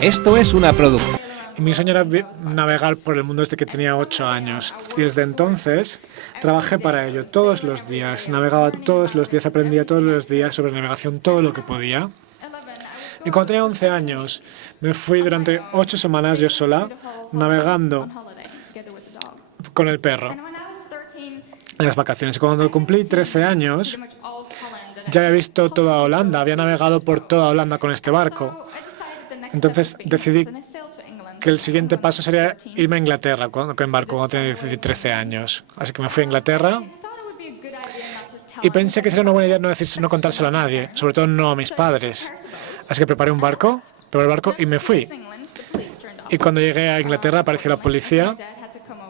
Esto es una producción. Mi sueño era navegar por el mundo desde que tenía 8 años. Y desde entonces trabajé para ello todos los días. Navegaba todos los días, aprendía todos los días sobre navegación, todo lo que podía. Y cuando tenía 11 años, me fui durante 8 semanas yo sola, navegando con el perro en las vacaciones. Y cuando cumplí 13 años, ya había visto toda Holanda, había navegado por toda Holanda con este barco. Entonces decidí que el siguiente paso sería irme a Inglaterra con barco cuando tenía 13 años. Así que me fui a Inglaterra y pensé que sería una buena idea no contárselo a nadie, sobre todo no a mis padres. Así que preparé el barco y me fui. Y cuando llegué a Inglaterra apareció la policía,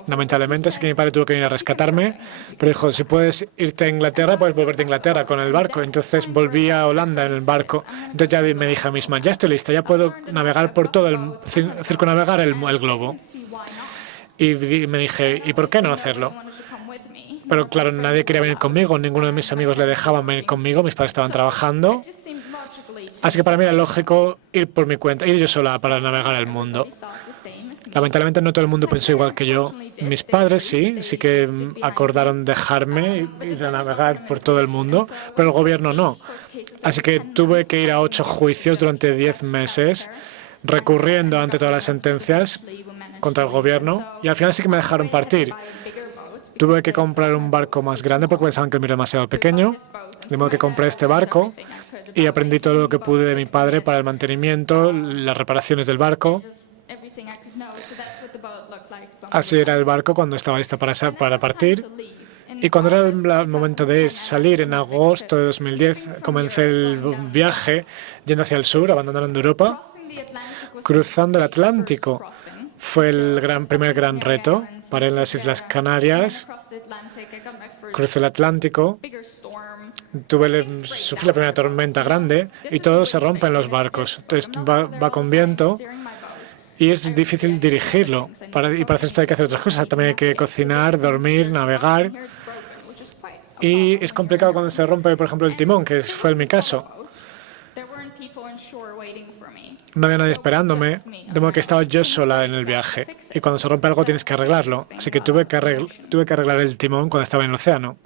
lamentablemente, así que mi padre tuvo que venir a rescatarme, pero dijo, si puedes irte a Inglaterra, puedes volverte a Inglaterra con el barco. Entonces volví a Holanda en el barco. Entonces ya me dije a mí misma, ya estoy lista, ya puedo navegar por todo circunnavegar el globo. Y me dije, ¿y por qué no hacerlo? Pero claro, nadie quería venir conmigo, ninguno de mis amigos le dejaban venir conmigo, mis padres estaban trabajando. Así que para mí era lógico ir por mi cuenta, ir yo sola para navegar el mundo. Lamentablemente no todo el mundo pensó igual que yo. Mis padres sí que acordaron dejarme ir a navegar por todo el mundo, pero el gobierno no. Así que tuve que ir a 8 juicios durante 10 meses, recurriendo ante todas las sentencias contra el gobierno, y al final sí que me dejaron partir. Tuve que comprar un barco más grande porque pensaban que el mío era demasiado pequeño, de modo que compré este barco y aprendí todo lo que pude de mi padre para el mantenimiento, las reparaciones del barco. Así era el barco cuando estaba lista para partir. Y cuando era el momento de salir, en agosto de 2010, comencé el viaje yendo hacia el sur, abandonando Europa, cruzando el Atlántico. Fue el primer gran reto. Paré en las Islas Canarias, crucé el Atlántico, sufrí la primera tormenta grande y todo se rompe en los barcos. Entonces va con viento. Y es difícil dirigirlo. Y para hacer esto hay que hacer otras cosas. También hay que cocinar, dormir, navegar. Y es complicado cuando se rompe, por ejemplo, el timón, que fue en mi caso. No había nadie esperándome, de modo que estaba yo sola en el viaje. Y cuando se rompe algo tienes que arreglarlo. Así que tuve que arreglar el timón cuando estaba en el océano.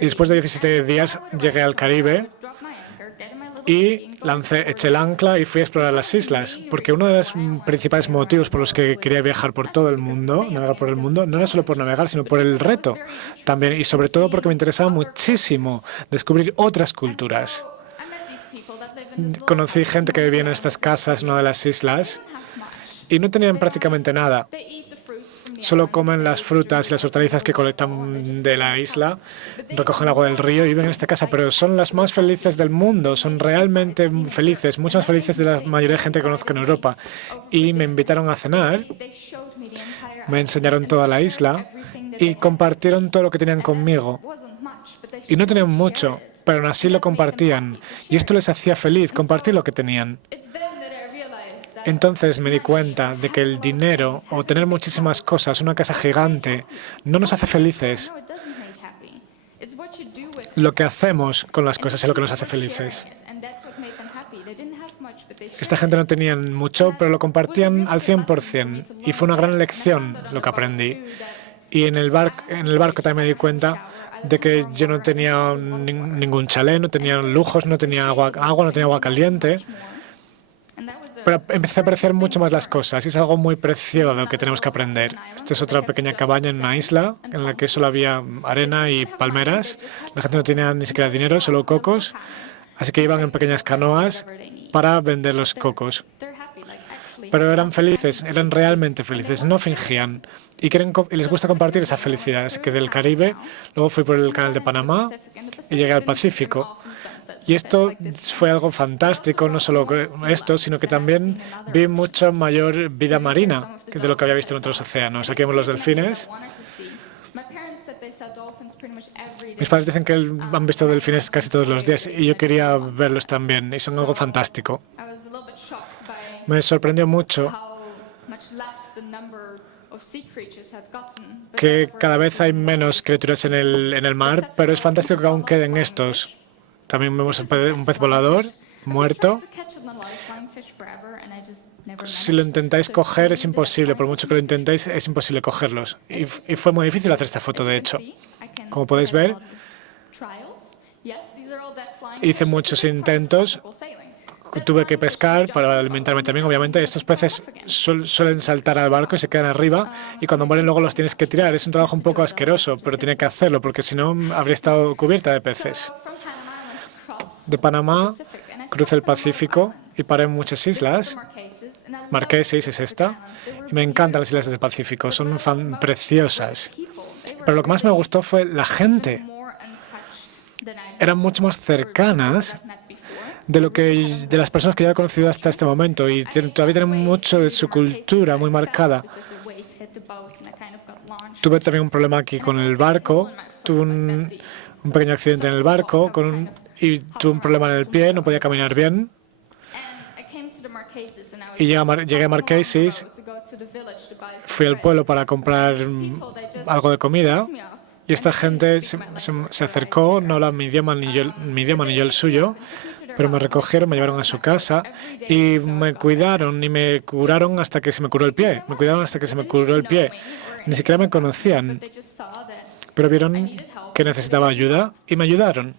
Y después de 17 días llegué al Caribe y eché el ancla y fui a explorar las islas, porque uno de los principales motivos por los que quería viajar por todo el mundo, navegar por el mundo, no era solo por navegar, sino por el reto también, y sobre todo porque me interesaba muchísimo descubrir otras culturas. Conocí gente que vivía en estas casas, en una de las islas, y no tenían prácticamente nada. Solo comen las frutas y las hortalizas que colectan de la isla, recogen agua del río y viven en esta casa, pero son las más felices del mundo, son realmente felices, mucho más felices de la mayoría de gente que conozco en Europa. Y me invitaron a cenar, me enseñaron toda la isla y compartieron todo lo que tenían conmigo. Y no tenían mucho, pero aún así lo compartían. Y esto les hacía feliz, compartir lo que tenían. Entonces me di cuenta de que el dinero o tener muchísimas cosas, una casa gigante, no nos hace felices. Lo que hacemos con las cosas es lo que nos hace felices. Esta gente no tenía mucho, pero lo compartían al 100%. Y fue una gran lección lo que aprendí. Y en el barco también me di cuenta de que yo no tenía ningún chalet, no tenía lujos, no tenía agua, no tenía agua caliente. Pero empecé a apreciar mucho más las cosas y es algo muy preciado de lo que tenemos que aprender. Esta es otra pequeña cabaña en una isla en la que solo había arena y palmeras. La gente no tenía ni siquiera dinero, solo cocos. Así que iban en pequeñas canoas para vender los cocos. Pero eran felices, eran realmente felices, no fingían. Y les gusta compartir esa felicidad. Así que del Caribe, luego fui por el Canal de Panamá y llegué al Pacífico. Y esto fue algo fantástico, no solo esto, sino que también vi mucha mayor vida marina de lo que había visto en otros océanos. Aquí vemos los delfines. Mis padres dicen que han visto delfines casi todos los días y yo quería verlos también, y son algo fantástico. Me sorprendió mucho que cada vez hay menos criaturas en el mar, pero es fantástico que aún queden estos. También vemos un pez volador muerto. Si lo intentáis coger es imposible, por mucho que lo intentéis es imposible cogerlos. Y fue muy difícil hacer esta foto, de hecho. Como podéis ver, hice muchos intentos. Tuve que pescar para alimentarme también, obviamente. Estos peces suelen saltar al barco y se quedan arriba, y cuando mueren luego los tienes que tirar. Es un trabajo un poco asqueroso, pero tiene que hacerlo, porque si no habría estado cubierta de peces. De Panamá crucé el Pacífico y paré en muchas islas. Marquesas es esta, y me encantan las islas del Pacífico, son preciosas. Pero lo que más me gustó fue la gente. Eran mucho más cercanas de las personas que yo había conocido hasta este momento, y todavía tienen mucho de su cultura muy marcada. Tuve también un problema aquí con el barco. Tuve un pequeño accidente en el barco y tuve un problema en el pie, no podía caminar bien. Y llegué a Marquesas, fui al pueblo para comprar algo de comida, y esta gente se acercó, no hablaba mi idioma ni yo el suyo, pero me recogieron, me llevaron a su casa y me cuidaron y me curaron hasta que se me curó el pie. Me cuidaron hasta que se me curó el pie. Ni siquiera me conocían, pero vieron que necesitaba ayuda y me ayudaron.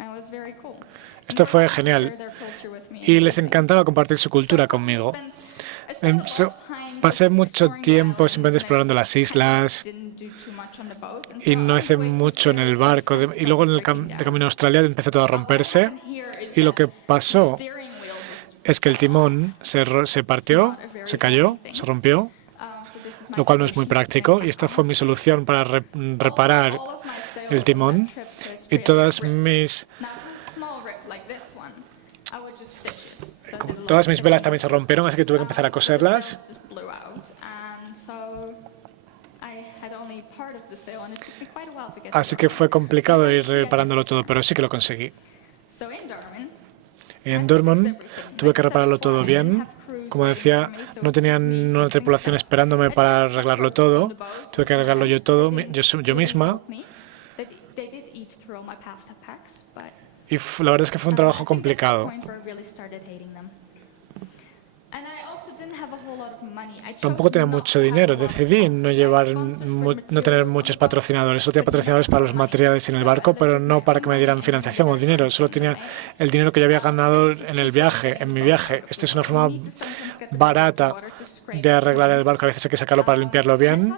Esto fue genial y les encantaba compartir su cultura conmigo. Pasé mucho tiempo simplemente explorando las islas y no hice mucho en el barco. Y luego en el camino a Australia empezó todo a romperse, y lo que pasó es que el timón se partió, se cayó, se rompió, lo cual no es muy práctico. Y esta fue mi solución para reparar el timón. Y todas mis velas también se rompieron, así que tuve que empezar a coserlas. Así que fue complicado ir reparándolo todo, pero sí que lo conseguí. Y en Durban tuve que repararlo todo bien. Como decía, no tenían una tripulación esperándome para arreglarlo todo. Tuve que arreglarlo yo todo, yo misma. Y la verdad es que fue un trabajo complicado. Tampoco tenía mucho dinero. Decidí no tener muchos patrocinadores. Solo tenía patrocinadores para los materiales en el barco, pero no para que me dieran financiación o dinero. Solo tenía el dinero que yo había ganado en mi viaje. Esta es una forma barata de arreglar el barco. A veces hay que sacarlo para limpiarlo bien.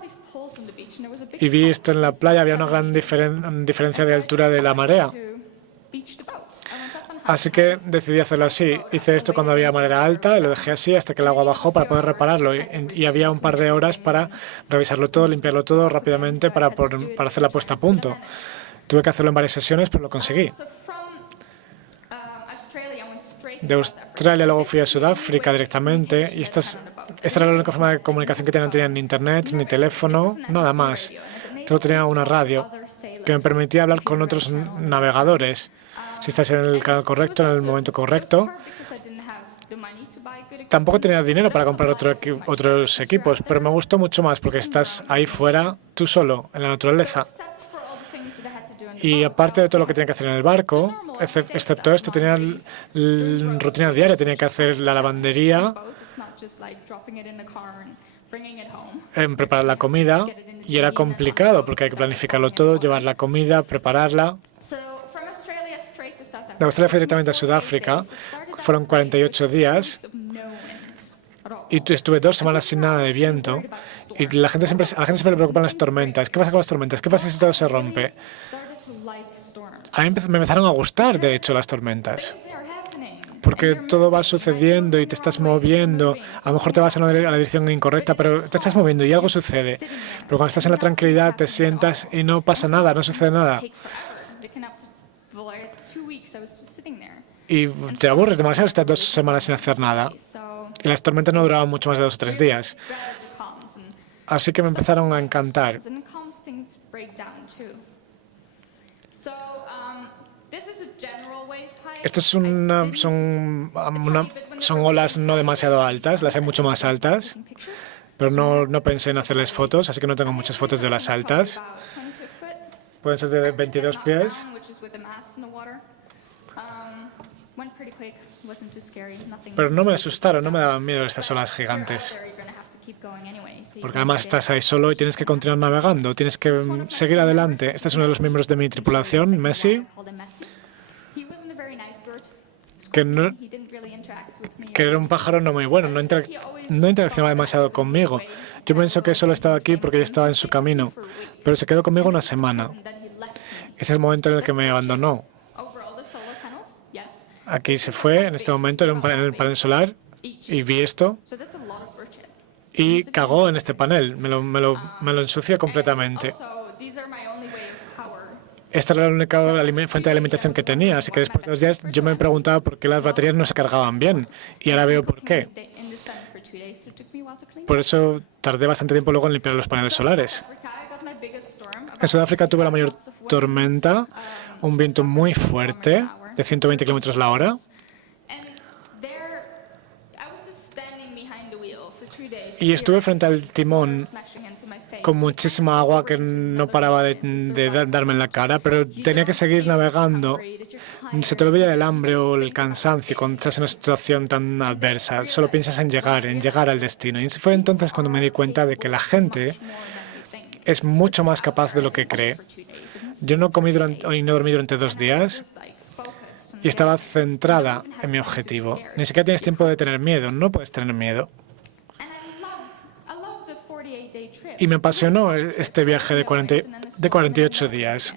Y vi esto en la playa. Había una gran diferencia de altura de la marea. Así que decidí hacerlo así. Hice esto cuando había marea alta y lo dejé así hasta que el agua bajó para poder repararlo. Y había un par de horas para revisarlo todo, limpiarlo todo rápidamente para hacer la puesta a punto. Tuve que hacerlo en varias sesiones, pero lo conseguí. De Australia luego fui a Sudáfrica directamente, y esta era la única forma de comunicación que tenía. No tenía ni internet, ni teléfono, nada más. Solo tenía una radio que me permitía hablar con otros navegadores. Si estás en el canal correcto, en el momento correcto. Tampoco tenía dinero para comprar otros equipos, pero me gustó mucho más porque estás ahí fuera, tú solo, en la naturaleza. Y aparte de todo lo que tenía que hacer en el barco, excepto esto, tenía rutina diaria. Tenía que hacer la lavandería, preparar la comida, y era complicado porque hay que planificarlo todo, llevar la comida, prepararla. De Australia fui directamente a Sudáfrica. Fueron 48 días y estuve 2 semanas sin nada de viento. Y a la gente siempre le preocupan las tormentas. ¿Qué pasa con las tormentas? ¿Qué pasa si todo se rompe? A mí me empezaron a gustar, de hecho, las tormentas. Porque todo va sucediendo y te estás moviendo. A lo mejor te vas a la dirección incorrecta, pero te estás moviendo y algo sucede. Pero cuando estás en la tranquilidad, te sientas y no pasa nada, no sucede nada. Y te aburres demasiado, estás 2 semanas sin hacer nada. Y las tormentas no duraban mucho más de 2 o 3 días. Así que me empezaron a encantar. Estas son olas no demasiado altas, las hay mucho más altas, pero no pensé en hacerles fotos, así que no tengo muchas fotos de olas altas. Pueden ser de 22 pies. Pero no me asustaron, no me daban miedo estas olas gigantes. Porque además estás ahí solo y tienes que continuar navegando, tienes que seguir adelante. Este es uno de los miembros de mi tripulación, Messi, que era un pájaro no muy bueno, no interaccionaba demasiado conmigo. Yo pienso que solo estaba aquí porque yo estaba en su camino, pero se quedó conmigo una semana. Ese es el momento en el que me abandonó. Aquí se fue, en este momento, en el panel solar, y vi esto, y cagó en este panel, me lo ensució completamente. Esta era la única fuente de alimentación que tenía, así que después de 2 días yo me preguntaba por qué las baterías no se cargaban bien, y ahora veo por qué. Por eso tardé bastante tiempo luego en limpiar los paneles solares. En Sudáfrica tuve la mayor tormenta, un viento muy fuerte, de 120 kilómetros la hora. Y estuve frente al timón con muchísima agua que no paraba de darme en la cara, pero tenía que seguir navegando. Se te olvida el hambre o el cansancio cuando estás en una situación tan adversa. Solo piensas en llegar al destino. Y fue entonces cuando me di cuenta de que la gente es mucho más capaz de lo que cree. Yo no comí y no dormí durante 2 días y estaba centrada en mi objetivo. Ni siquiera tienes tiempo de tener miedo, no puedes tener miedo. Y me apasionó este viaje de 48 días.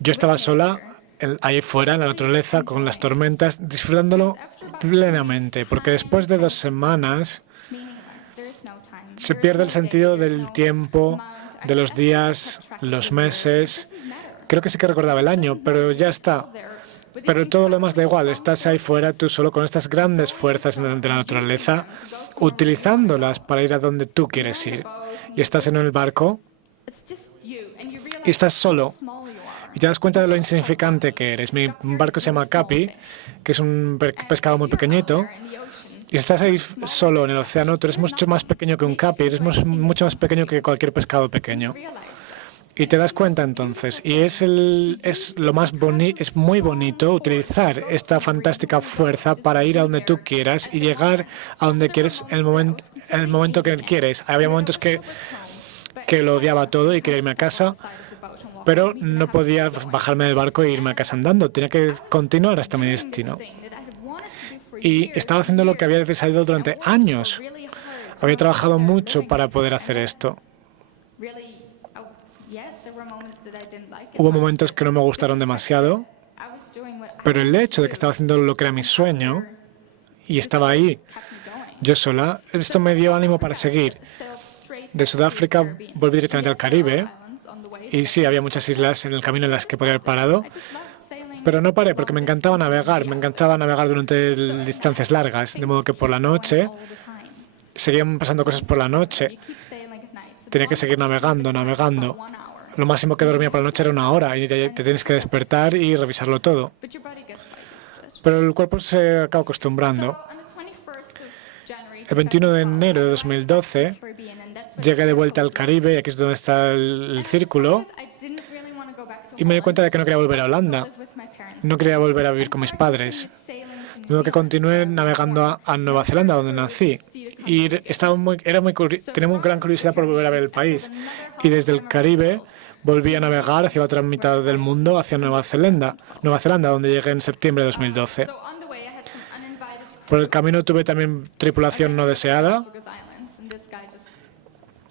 Yo estaba sola ahí fuera, en la naturaleza, con las tormentas, disfrutándolo plenamente, porque después de 2 semanas se pierde el sentido del tiempo, de los días, los meses. Creo que sí que recordaba el año, pero ya está. Pero todo lo demás da igual. Estás ahí fuera, tú solo con estas grandes fuerzas de la naturaleza, utilizándolas para ir a donde tú quieres ir. Y estás en el barco y estás solo. Y te das cuenta de lo insignificante que eres. Mi barco se llama Capi, que es un pescado muy pequeñito. Y estás ahí solo en el océano, tú eres mucho más pequeño que un capi, eres mucho más pequeño que cualquier pescado pequeño. Y te das cuenta entonces, y es muy bonito utilizar esta fantástica fuerza para ir a donde tú quieras y llegar a donde quieres en el momento que quieres. Había momentos que lo odiaba todo y quería irme a casa, pero no podía bajarme del barco e irme a casa andando, tenía que continuar hasta mi destino. Y estaba haciendo lo que había deseado durante años. Había trabajado mucho para poder hacer esto. Hubo momentos que no me gustaron demasiado, pero el hecho de que estaba haciendo lo que era mi sueño y estaba ahí, yo sola, esto me dio ánimo para seguir. De Sudáfrica volví directamente al Caribe y sí, había muchas islas en el camino en las que podía haber parado. Pero no paré porque me encantaba navegar durante distancias largas, de modo que por la noche seguían pasando cosas por la noche. Tenía que seguir navegando. Lo máximo que dormía por la noche era 1 hora y te tienes que despertar y revisarlo todo. Pero el cuerpo se acaba acostumbrando. El 21 de enero de 2012 llegué de vuelta al Caribe, y aquí es donde está el círculo, y me di cuenta de que no quería volver a Holanda. No quería volver a vivir con mis padres. De modo que continué navegando a Nueva Zelanda, donde nací. Y tenía muy gran curiosidad por volver a ver el país. Y desde el Caribe volví a navegar hacia la otra mitad del mundo, hacia Nueva Zelanda, donde llegué en septiembre de 2012. Por el camino tuve también tripulación no deseada.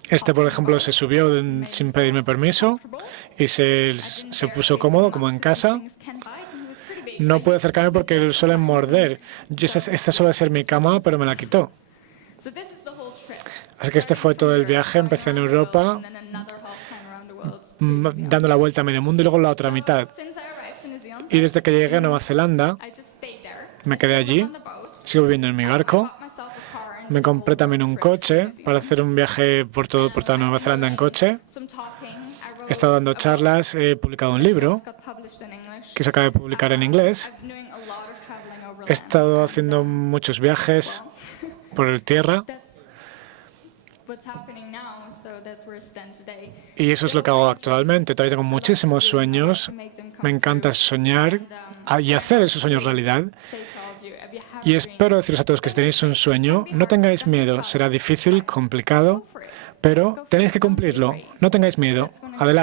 Este, por ejemplo, se subió sin pedirme permiso y se puso cómodo, como en casa. No pude acercarme porque suelen morder. Esta suele ser mi cama, pero me la quitó. Así que este fue todo el viaje. Empecé en Europa, dando la vuelta a medio mundo y luego la otra mitad. Y desde que llegué a Nueva Zelanda, me quedé allí, sigo viviendo en mi barco. Me compré también un coche para hacer un viaje por toda Nueva Zelanda en coche. He estado dando charlas, he publicado un libro que se acaba de publicar en inglés. He estado haciendo muchos viajes por tierra. Y eso es lo que hago actualmente. Todavía tengo muchísimos sueños. Me encanta soñar y hacer esos sueños realidad. Y espero deciros a todos que si tenéis un sueño, no tengáis miedo. Será difícil, complicado, pero tenéis que cumplirlo. No tengáis miedo. Adelante.